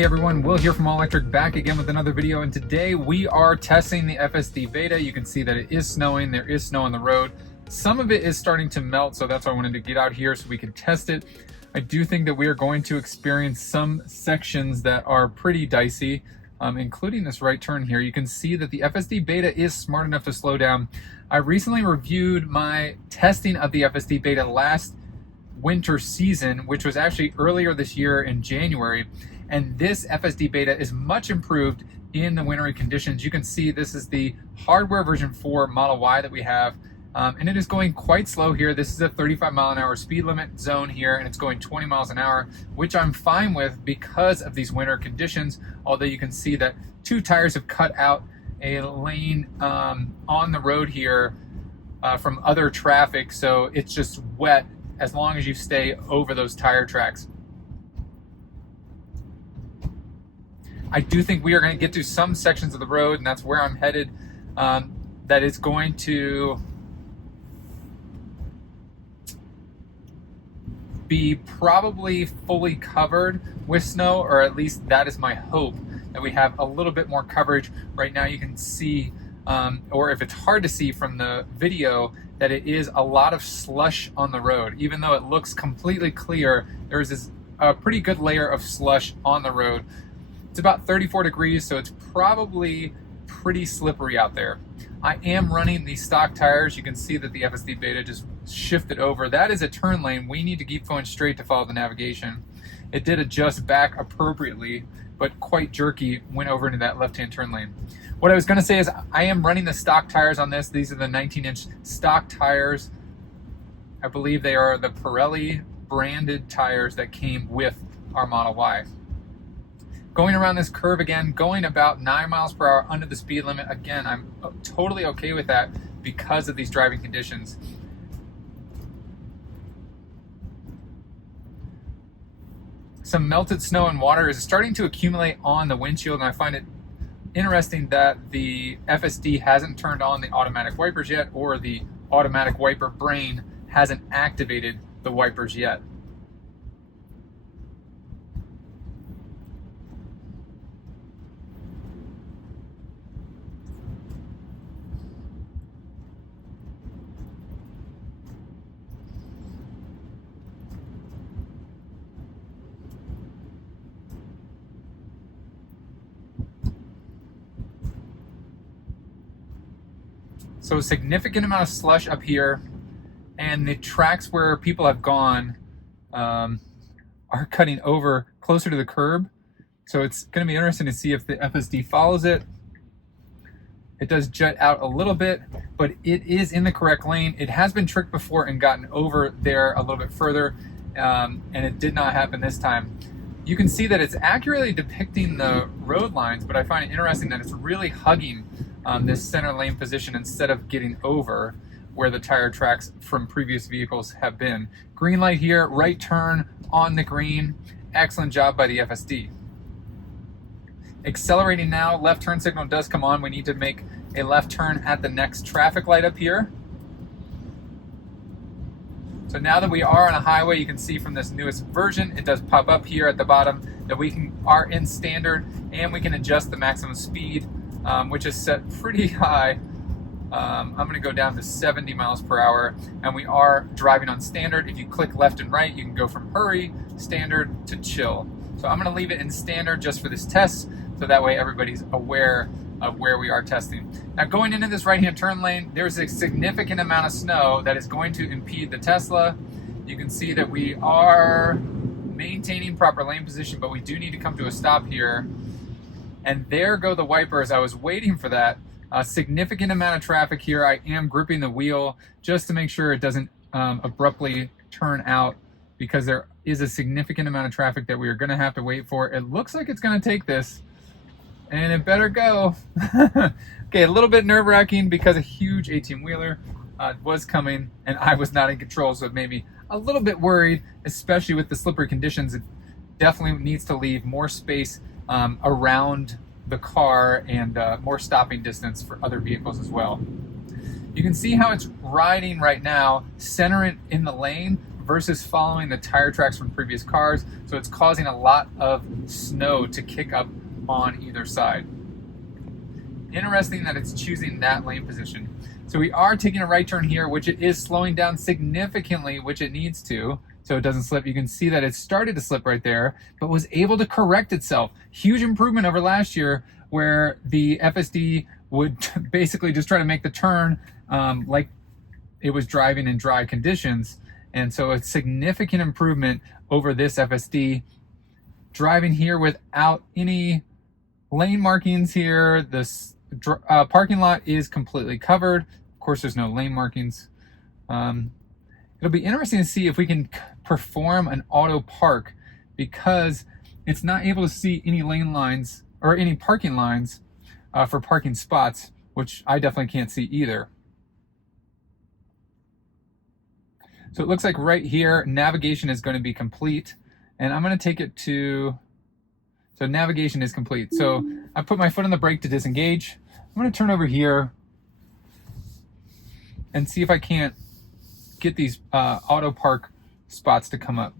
Hey everyone, Will here from All Electric, back again with another video, and today we are testing the FSD beta. You can see that it is snowing, there is snow on the road. Some of it is starting to melt, so that's why I wanted to get out here so we can test it. I do think that we are going to experience some sections that are pretty dicey, including this right turn here. You can see that the FSD beta is smart enough to slow down. I recently reviewed my testing of the FSD beta last winter season, which was actually earlier this year in January. And this FSD beta is much improved in the wintry conditions. You can see this is the hardware version 4 Model Y that we have, and it is going quite slow here. This is a 35-mile-an-hour speed limit zone here, and it's going 20 miles an hour, which I'm fine with because of these winter conditions, although you can see that two tires have cut out a lane on the road here from other traffic, so it's just wet as long as you stay over those tire tracks. I do think we are going to get to some sections of the road, and that's where I'm headed, that is going to be probably fully covered with snow, or at least that is my hope, that we have a little bit more coverage. Right now you can see, or if it's hard to see from the video, that it is a lot of slush on the road. Even though it looks completely clear, there's this pretty good layer of slush on the road. It's about 34 degrees, so it's probably pretty slippery out there. I am running the stock tires. You can see that the FSD beta just shifted over. That is a turn lane. We need to keep going straight to follow the navigation. It did adjust back appropriately, but quite jerky, went over into that left-hand turn lane. What I was gonna say is I am running the stock tires on this. These are the 19-inch stock tires. I believe they are the Pirelli branded tires that came with our Model Y. Going around this curve again, going about 9 miles per hour under the speed limit. Again, I'm totally okay with that because of these driving conditions. Some melted snow and water is starting to accumulate on the windshield, and I find it interesting that the FSD hasn't turned on the automatic wipers yet, or the automatic wiper brain hasn't activated the wipers yet. So a significant amount of slush up here, and the tracks where people have gone are cutting over closer to the curb. So it's going to be interesting to see if the FSD follows it. It does jut out a little bit, but it is in the correct lane. It has been tricked before and gotten over there a little bit further, and it did not happen this time. You can see that it's accurately depicting the road lines, but I find it interesting that it's really hugging this center lane position instead of getting over where the tire tracks from previous vehicles have been. Green light here, right turn on the green. Excellent job by the FSD. Accelerating now, left turn signal does come on. We need to make a left turn at the next traffic light up here. So now that we are on a highway, you can see from this newest version, it does pop up here at the bottom that we are in standard, and we can adjust the maximum speed, which is set pretty high. I'm going to go down to 70 miles per hour, and we are driving on standard. If you click left and right, you can go from hurry, standard, to chill. So I'm going to leave it in standard just for this test, so that way everybody's aware of where we are testing. Now going into this right-hand turn lane, there's a significant amount of snow that is going to impede the Tesla. You can see that we are maintaining proper lane position, but we do need to come to a stop here. And there go the wipers. I was waiting for that. A significant amount of traffic here. I am gripping the wheel just to make sure it doesn't abruptly turn out, because there is a significant amount of traffic that we are going to have to wait for. It looks like it's going to take this, and it better go. Okay, a little bit nerve-wracking because a huge 18-wheeler was coming, and I was not in control, so it made me a little bit worried, especially with the slippery conditions. It definitely needs to leave more space around the car and more stopping distance for other vehicles as well. You can see how it's riding right now, center it in the lane versus following the tire tracks from previous cars. So it's causing a lot of snow to kick up on either side. Interesting that it's choosing that lane position. So we are taking a right turn here, which it is slowing down significantly, which it needs to, so it doesn't slip. You can see that it started to slip right there, but was able to correct itself. Huge improvement over last year, where the FSD would basically just try to make the turn like it was driving in dry conditions. And so a significant improvement over this FSD. Driving here without any lane markings here. This parking lot is completely covered. Of course, there's no lane markings. It'll be interesting to see if we can perform an auto park, because it's not able to see any lane lines or any parking lines for parking spots, which I definitely can't see either. So it looks like right here, navigation is going to be complete, and I'm going to take it to, so navigation is complete. So I put my foot on the brake to disengage. I'm going to turn over here and see if I can't get these auto park spots to come up.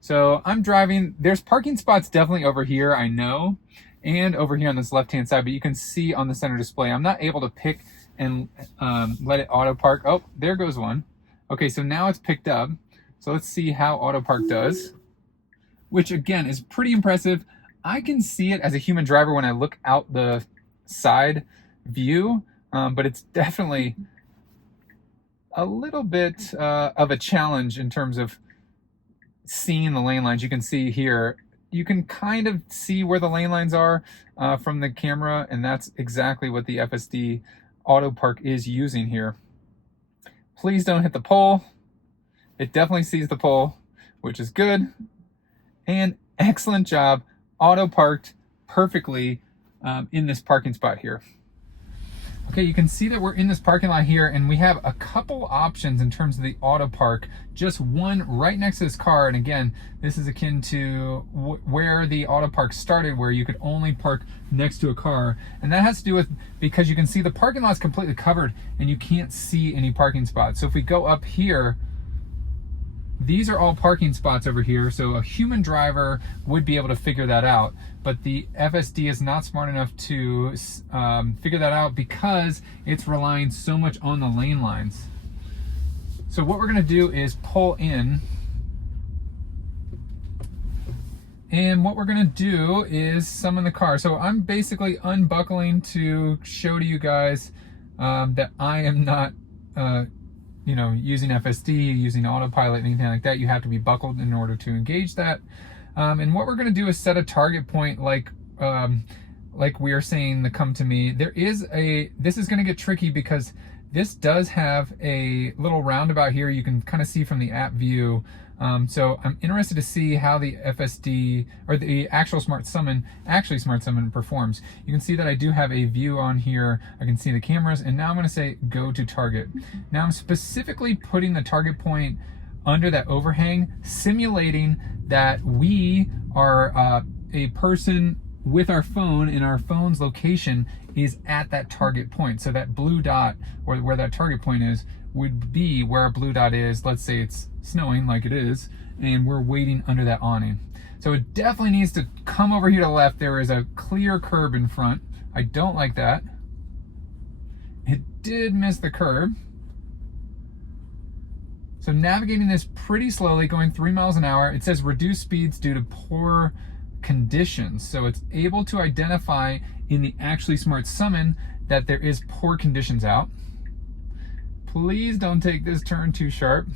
So I'm driving, there's parking spots definitely over here, I know, and over here on this left-hand side, but you can see on the center display, I'm not able to pick and let it auto park. Oh, there goes one. Okay, so now it's picked up. So let's see how auto park does, which again is pretty impressive. I can see it as a human driver when I look out the side view, but it's definitely a little bit of a challenge in terms of seeing the lane lines. You can see here, you can kind of see where the lane lines are from the camera, and that's exactly what the FSD Auto Park is using here. Please don't hit the pole. It definitely sees the pole, which is good. And excellent job, auto parked perfectly in this parking spot here. Okay, you can see that we're in this parking lot here, and we have a couple options in terms of the auto park. Just one right next to this car, and again, this is akin to where the auto park started, where you could only park next to a car. And that has to do with, because you can see the parking lot's completely covered and you can't see any parking spots. So if we go up here, these are all parking spots over here, so a human driver would be able to figure that out. But the FSD is not smart enough to figure that out, because it's relying so much on the lane lines. So what we're gonna do is pull in, and what we're gonna do is summon the car. So I'm basically unbuckling to show to you guys that I am not using FSD, using autopilot, anything like that. You have to be buckled in order to engage that. And what we're going to do is set a target point, like we are saying the come to me. This is going to get tricky, because this does have a little roundabout here you can kind of see from the app view. So I'm interested to see how the FSD, or the actual Smart Summon performs. You can see that I do have a view on here. I can see the cameras, and now I'm going to say go to target. Now I'm specifically putting the target point under that overhang, simulating that we are a person with our phone, and our phone's location is at that target point. So that blue dot, or where that target point is, would be where our blue dot is. Let's say it's snowing like it is, and we're waiting under that awning. So it definitely needs to come over here to the left. There is a clear curb in front. I don't like that. It did miss the curb. So navigating this pretty slowly, going 3 miles an hour. It says reduce speeds due to poor conditions. So it's able to identify in the actually Smart Summon that there is poor conditions out. Please don't take this turn too sharp.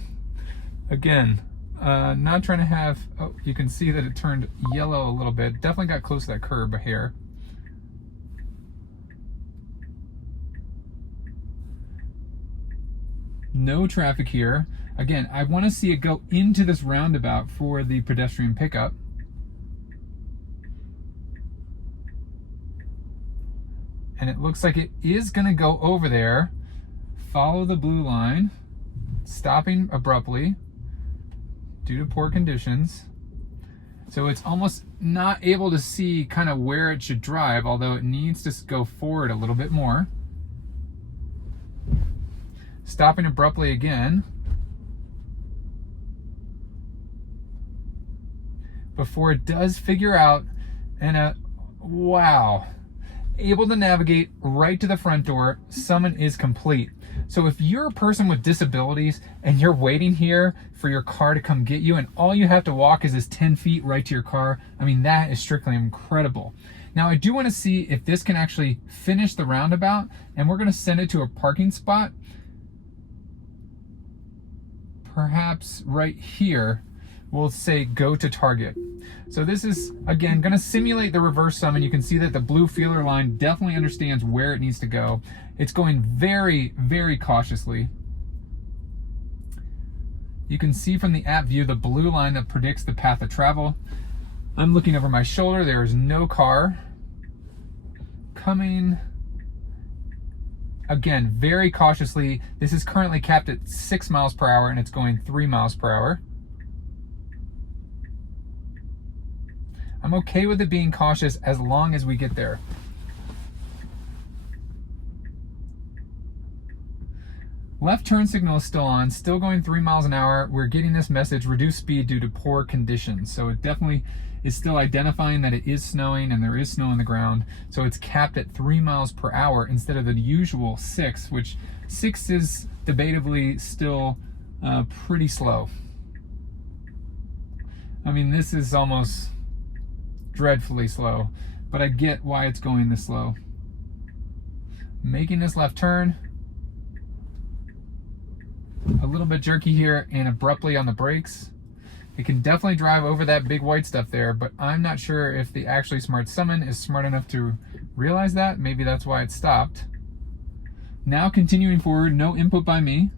Again, not trying to have, oh, you can see that it turned yellow a little bit. Definitely got close to that curb here. No traffic here. Again, I want to see it go into this roundabout for the pedestrian pickup. And it looks like it is going to go over there. Follow the blue line, stopping abruptly due to poor conditions. So it's almost not able to see kind of where it should drive, although it needs to go forward a little bit more. Stopping abruptly again. before it does figure out, and wow, able to navigate right to the front door. Summon is complete. So if you're a person with disabilities and you're waiting here for your car to come get you, and all you have to walk is this 10 feet right to your car, I mean, that is strictly incredible. Now I do want to see if this can actually finish the roundabout, and we're going to send it to a parking spot, perhaps right here. We'll say go to target. So this is, again, going to simulate the reverse summon. You can see that the blue feeler line definitely understands where it needs to go. It's going very, very cautiously. You can see from the app view the blue line that predicts the path of travel. I'm looking over my shoulder. There is no car coming. Again, very cautiously. This is currently capped at 6 miles per hour and it's going 3 miles per hour. I'm okay with it being cautious as long as we get there. Left turn signal is still on, still going 3 miles an hour. We're getting this message, reduce speed due to poor conditions. So it definitely is still identifying that it is snowing and there is snow on the ground. So it's capped at 3 miles per hour instead of the usual 6, which 6 is debatably still pretty slow. I mean, this is almost dreadfully slow, but I get why it's going this slow. Making this left turn. A little bit jerky here and abruptly on the brakes. It can definitely drive over that big white stuff there, but I'm not sure if the actually smart summon is smart enough to realize that. Maybe that's why it stopped. Now continuing forward, no input by me.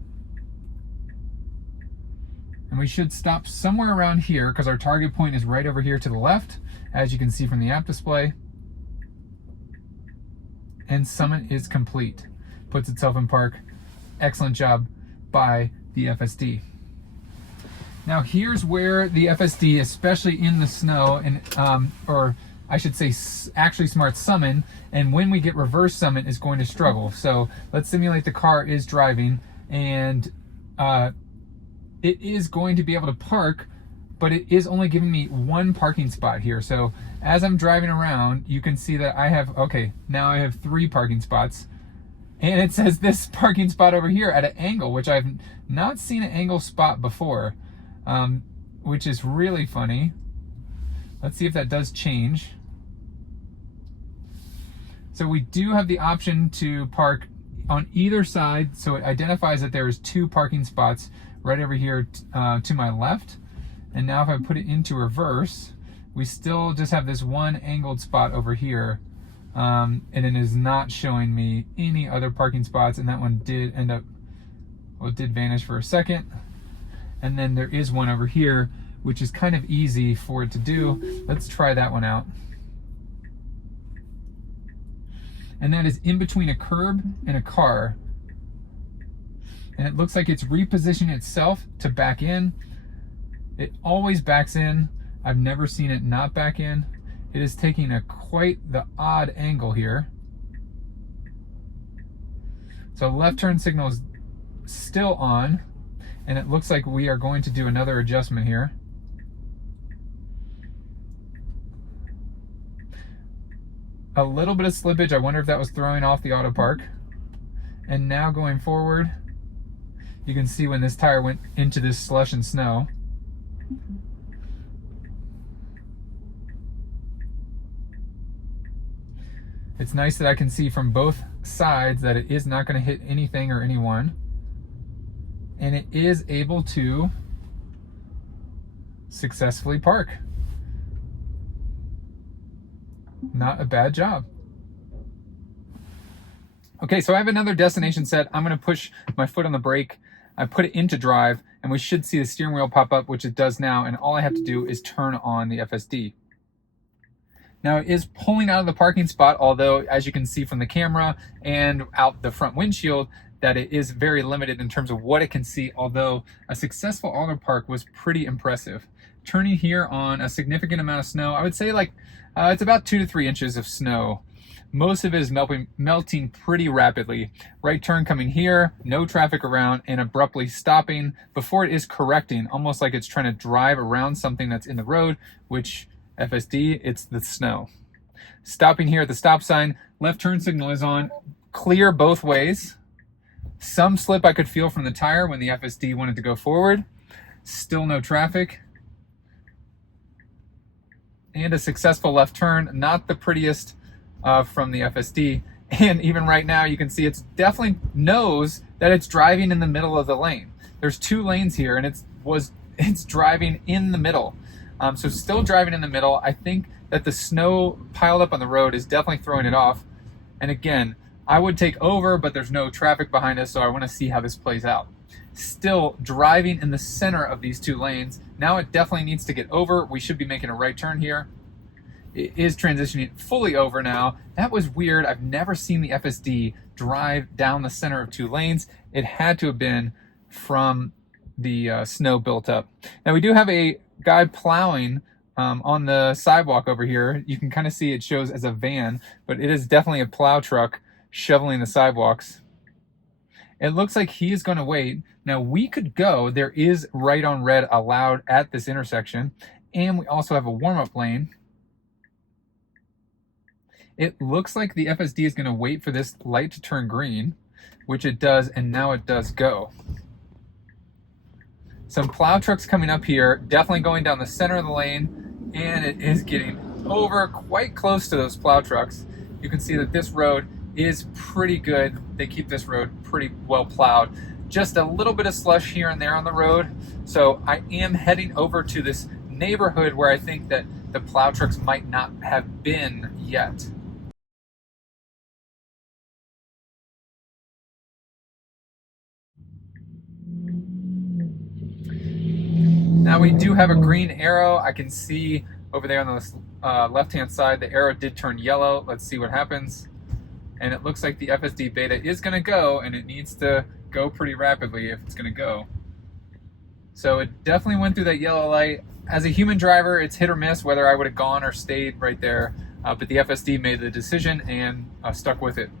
And we should stop somewhere around here because our target point is right over here to the left, as you can see from the app display. And summon is complete. Puts itself in park. Excellent job by the FSD. Now here's where the FSD, especially in the snow, and or I should say actually smart summon, and when we get reverse summon is going to struggle. So let's simulate the car is driving, and it is going to be able to park, but it is only giving me one parking spot here. So as I'm driving around, you can see that I have, okay, now I have 3 parking spots. And it says this parking spot over here at an angle, which I've not seen an angle spot before, which is really funny. Let's see if that does change. So we do have the option to park on either side. So it identifies that there is 2 parking spots right over here to my left. And now if I put it into reverse, we still just have this one angled spot over here. And it is not showing me any other parking spots, and that one did end up, well, it did vanish for a second. And then there is one over here, which is kind of easy for it to do. Let's try that one out. And that is in between a curb and a car. And it looks like it's repositioning itself to back in. It always backs in. I've never seen it not back in. It is taking quite the odd angle here. So left turn signal is still on, and it looks like we are going to do another adjustment here. A little bit of slippage. I wonder if that was throwing off the Autopark. And now going forward, you can see when this tire went into this slush and snow. It's nice that I can see from both sides that it is not going to hit anything or anyone. And it is able to successfully park. Not a bad job. Okay, so I have another destination set. I'm going to push my foot on the brake. I put it into drive, and we should see the steering wheel pop up, which it does now. And all I have to do is turn on the FSD. Now it is pulling out of the parking spot, although as you can see from the camera and out the front windshield, that it is very limited in terms of what it can see, although a successful Autopark was pretty impressive. Turning here on a significant amount of snow, I would say like it's about 2 to 3 inches of snow. Most of it is melting pretty rapidly. Right turn coming here, no traffic around, and abruptly stopping before it is correcting, almost like it's trying to drive around something that's in the road, which FSD, it's the snow. Stopping here at the stop sign, left turn signal is on, clear both ways. Some slip I could feel from the tire when the FSD wanted to go forward. Still no traffic. And a successful left turn, not the prettiest from the FSD. And even right now, you can see it's definitely knows that it's driving in the middle of the lane. There's 2 lanes here, and it's driving in the middle. So still driving in the middle. I think that the snow piled up on the road is definitely throwing it off. And again, I would take over, but there's no traffic behind us, so I want to see how this plays out. Still driving in the center of these 2 lanes. Now it definitely needs to get over. We should be making a right turn here. It is transitioning fully over now. That was weird. I've never seen the FSD drive down the center of 2 lanes. It had to have been from the snow built up. Now we do have a guy plowing on the sidewalk over here. You can kind of see it shows as a van, but it is definitely a plow truck shoveling the sidewalks. It looks like he is going to wait. Now we could go. There is right on red allowed at this intersection, and we also have a warm-up lane. It looks like the FSD is going to wait for this light to turn green, which it does, and now it does go. Some plow trucks coming up here, definitely going down the center of the lane, and it is getting over quite close to those plow trucks. You can see that this road is pretty good. They keep this road pretty well plowed. Just a little bit of slush here and there on the road. So I am heading over to this neighborhood where I think that the plow trucks might not have been yet. Now we do have a green arrow. I can see over there on the left-hand side, the arrow did turn yellow. Let's see what happens. And it looks like the FSD beta is going to go, and it needs to go pretty rapidly if it's going to go. So it definitely went through that yellow light. As a human driver, it's hit or miss whether I would have gone or stayed right there. But the FSD made the decision and stuck with it.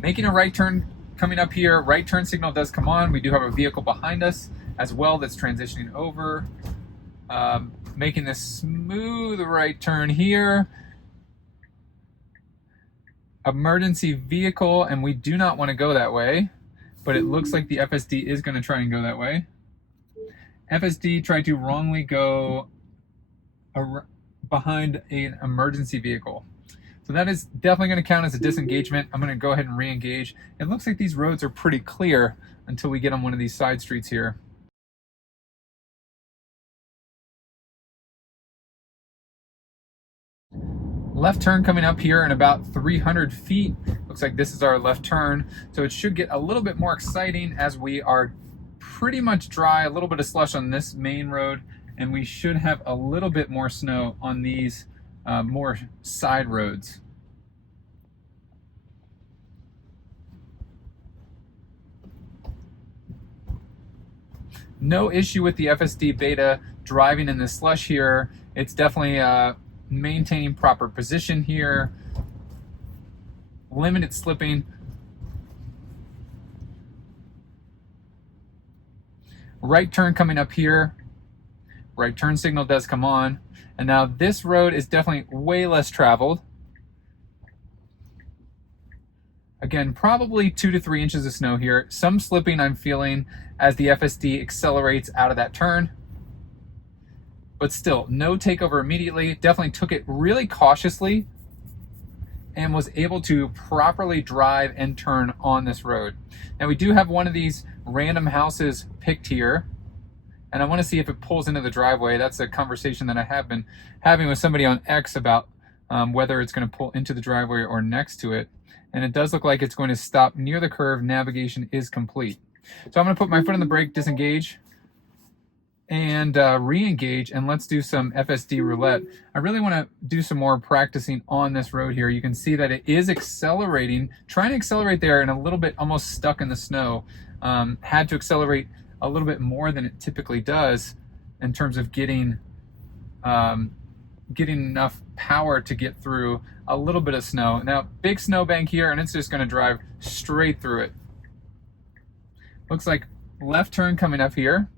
Making a right turn coming up here. Right turn signal does come on. We do have a vehicle behind us as well that's transitioning over. Making this smooth right turn here. Emergency vehicle, and we do not want to go that way, but it looks like the FSD is going to try and go that way. FSD tried to wrongly go behind an emergency vehicle. So that is definitely going to count as a disengagement. I'm going to go ahead and re-engage. It looks like these roads are pretty clear until we get on one of these side streets here. Left turn coming up here in about 300 feet. Looks like this is our left turn. So it should get a little bit more exciting as we are pretty much dry, a little bit of slush on this main road, and we should have a little bit more snow on these more side roads. No issue with the FSD beta driving in the slush here. It's definitely maintaining proper position here, limited slipping. Right turn coming up here. Right turn signal does come on. And now this road is definitely way less traveled. Again, probably 2 to 3 inches of snow here. Some slipping I'm feeling as the FSD accelerates out of that turn. But still, no takeover immediately. Definitely took it really cautiously and was able to properly drive and turn on this road. Now we do have one of these random houses picked here, and I want to see if it pulls into the driveway. That's a conversation that I have been having with somebody on X about whether it's going to pull into the driveway or next to it. And it does look like it's going to stop near the curve. Navigation is complete. So I'm going to put my foot on the brake, disengage, and re-engage, and let's do some FSD roulette. I really want to do some more practicing on this road here. You can see that it is accelerating, trying to accelerate there, and a little bit almost stuck in the snow. had to accelerate a little bit more than it typically does in terms of getting enough power to get through a little bit of snow. Now, big snowbank here, and it's just going to drive straight through it. Looks like left turn coming up here.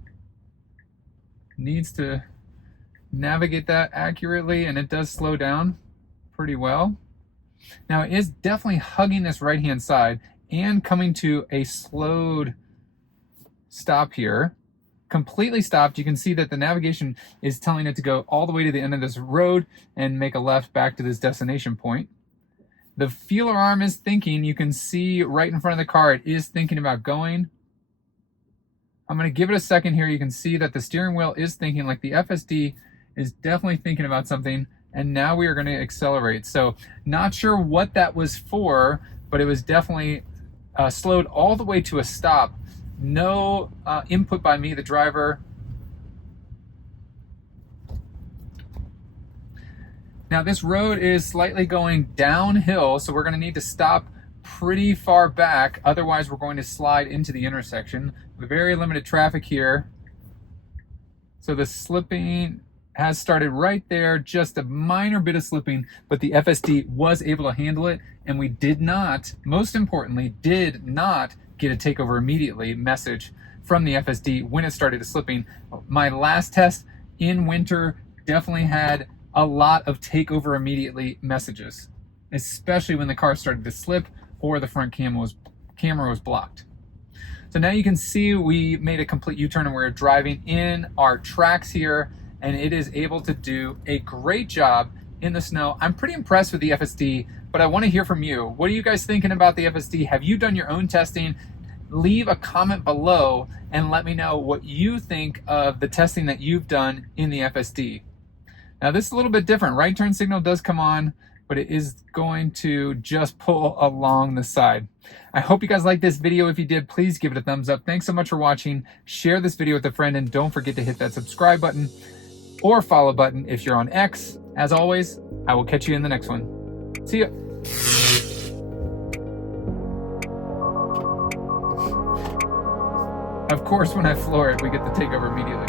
Needs to navigate that accurately, and it does slow down pretty well. Now, it is definitely hugging this right-hand side and coming to a slowed stop here. Completely stopped. You can see that the navigation is telling it to go all the way to the end of this road and make a left back to this destination point. The feeler arm is thinking. You can see right in front of the car, it is thinking about going. I'm going to give it a second here. You can see that the steering wheel is thinking, like the FSD is definitely thinking about something, and now we are going to accelerate. So not sure what that was for, but it was definitely slowed all the way to a stop. No input by me, the driver. Now this road is slightly going downhill, so we're going to need to stop pretty far back. Otherwise, we're going to slide into the intersection. Very limited traffic here. So the slipping has started right there, just a minor bit of slipping, but the FSD was able to handle it, and we did not, most importantly, did not get a takeover immediately message from the FSD when it started slipping. My last test in winter definitely had a lot of takeover immediately messages, especially when the car started to slip or the front camera was blocked. So now you can see we made a complete U-turn and we're driving in our tracks here, and it is able to do a great job in the snow. I'm pretty impressed with the FSD, but I want to hear from you. What are you guys thinking about the FSD? Have you done your own testing? Leave a comment below and let me know what you think of the testing that you've done in the FSD. Now this is a little bit different. Right turn signal does come on, but it is going to just pull along the side. I hope you guys liked this video. If you did, please give it a thumbs up. Thanks so much for watching. Share this video with a friend, and don't forget to hit that subscribe button or follow button if you're on X. As always, I will catch you in the next one. See ya. Of course, when I floor it, we get the takeover immediately.